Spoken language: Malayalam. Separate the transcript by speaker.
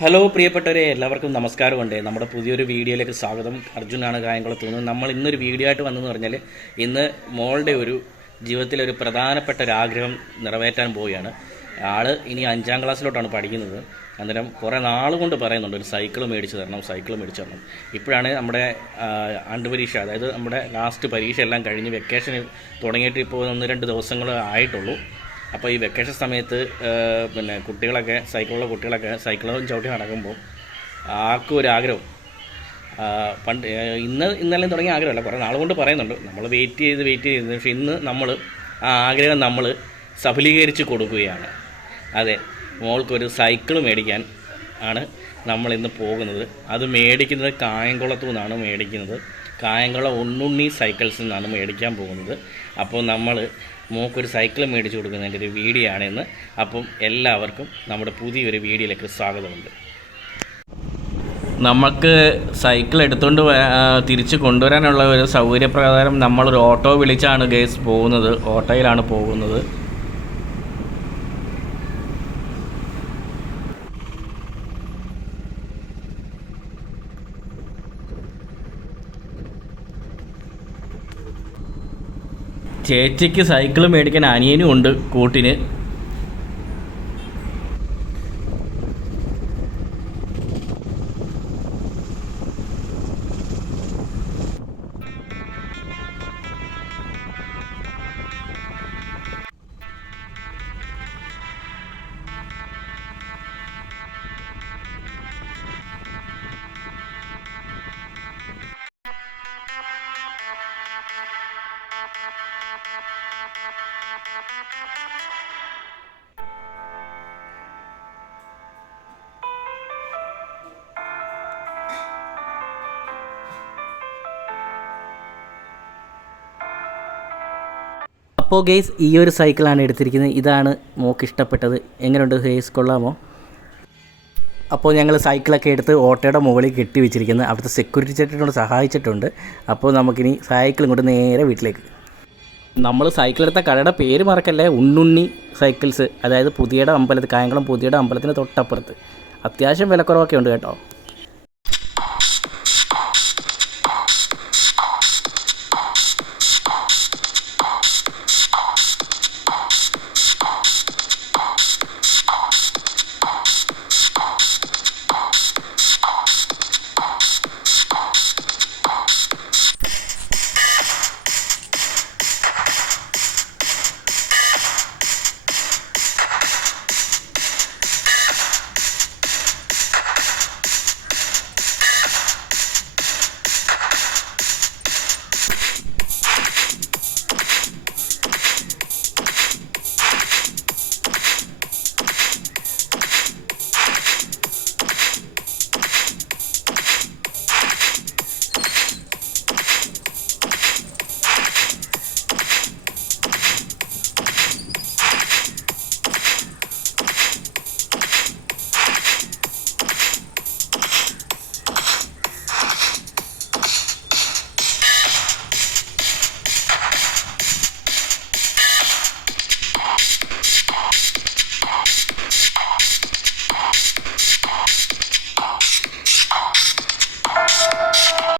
Speaker 1: ഹലോ പ്രിയപ്പെട്ടവരെ എല്ലാവർക്കും നമസ്കാരമുണ്ട്. നമ്മുടെ പുതിയൊരു വീഡിയോയിലേക്ക് സ്വാഗതം. അർജുനാണ് കായംകുളത്ത് നിന്ന് നമ്മൾ ഇന്നൊരു വീഡിയോ ആയിട്ട് വന്നെന്ന് പറഞ്ഞാൽ ഇന്ന് മോളുടെ ഒരു ജീവിതത്തിലെ ഒരു പ്രധാനപ്പെട്ട ഒരു ആഗ്രഹം നിറവേറ്റാൻ പോവുകയാണ്. ആൾ ഇനി അഞ്ചാം ക്ലാസ്സിലോട്ടാണ് പഠിക്കുന്നത്. അന്നേരം കുറേ നാൾ കൊണ്ട് പറയുന്നുണ്ട് ഒരു സൈക്കിൾ മേടിച്ച് തരണം സൈക്കിൾ മേടിച്ച് തരണം. ഇപ്പോഴാണ് നമ്മുടെ ആണ്ട് പരീക്ഷ അതായത് നമ്മുടെ ലാസ്റ്റ് പരീക്ഷ എല്ലാം കഴിഞ്ഞ് വെക്കേഷൻ തുടങ്ങിയിട്ട് ഇപ്പോൾ ഒന്ന് രണ്ട് ദിവസങ്ങൾ ആയിട്ടുള്ളൂ. അപ്പോൾ ഈ വെക്കേഷൻ സമയത്ത് പിന്നെ കുട്ടികളൊക്കെ സൈക്കിളുള്ള കുട്ടികളൊക്കെ സൈക്കിളും ചവിട്ടി നടക്കുമ്പോൾ ആർക്കും ഒരു ആഗ്രഹം. പണ്ട് ഇന്ന് ഇന്നലെ തുടങ്ങിയ ആഗ്രഹമല്ല. കുറേ നാൾ കൊണ്ട് പറയുന്നുണ്ട്. നമ്മൾ വെയിറ്റ് ചെയ്ത് വെയിറ്റ് ചെയ്ത് പക്ഷേ ഇന്ന് നമ്മൾ ആ ആഗ്രഹം നമ്മൾ സഫലീകരിച്ച് കൊടുക്കുകയാണ്. അതെ മോൾക്കൊരു സൈക്കിൾ മേടിക്കാൻ ആണ് നമ്മൾ ഇന്ന് പോകുന്നത്. അത് മേടിക്കുന്നത് കായംകുളത്തു നിന്നാണ് മേടിക്കുന്നത്. കായംകുളം ഉണ്ണുണ്ണി സൈക്കിൾസിൽ നിന്നാണ് മേടിക്കാൻ പോകുന്നത്. അപ്പോൾ നമ്മൾ മോക്കൊരു സൈക്കിൾ മേടിച്ചു കൊടുക്കുന്നതിന്റെ ഒരു വീഡിയോ ആണെന്ന് അപ്പം എല്ലാവർക്കും നമ്മുടെ പുതിയൊരു വീഡിയോയിലേക്ക് സ്വാഗതമുണ്ട്. നമുക്ക് സൈക്കിൾ എടുത്തുകൊണ്ട് തിരിച്ച് കൊണ്ടുവരാനുള്ള ഒരു സൗകര്യപ്രകാരം നമ്മളൊരു ഓട്ടോ വിളിച്ചാണ് ഗേസ് പോകുന്നത്. ഓട്ടോയിലാണ് പോകുന്നത്. ചേച്ചിക്ക് സൈക്കിൾ മേടിക്കാൻ അനിയനും ഉണ്ട് കൂട്ടിന്.
Speaker 2: അപ്പോൾ ഗെയ്സ് ഈ ഒരു സൈക്കിളാണ് എടുത്തിരിക്കുന്നത്. ഇതാണ് മോക്ക് ഇഷ്ടപ്പെട്ടത്. എങ്ങനെയുണ്ട് ഗെയ്സ് കൊള്ളാമോ? അപ്പോൾ ഞങ്ങൾ സൈക്കിളൊക്കെ എടുത്ത് ഓട്ടോയുടെ മുകളിൽ കെട്ടി വെച്ചിരിക്കുന്നത് അവിടുത്തെ സെക്യൂരിറ്റി ചേട്ടനോട് സഹായിച്ചിട്ടുണ്ട്. അപ്പോൾ നമുക്കിനി സൈക്കിൾ ഇങ്ങോട്ട് നേരെ വീട്ടിലേക്ക് നമ്മൾ സൈക്കിൾ എടുത്ത കടയുടെ പേര് മറക്കല്ലേ? ഉണ്ണുണ്ണി സൈക്കിൾസ് അതായത് പുതിയുടെ അമ്പലത്തിൽ കായംകുളം പുതിയുടെ അമ്പലത്തിന് തൊട്ടപ്പുറത്ത്. അത്യാവശ്യം വിലക്കുറവൊക്കെ ഉണ്ട് കേട്ടോ.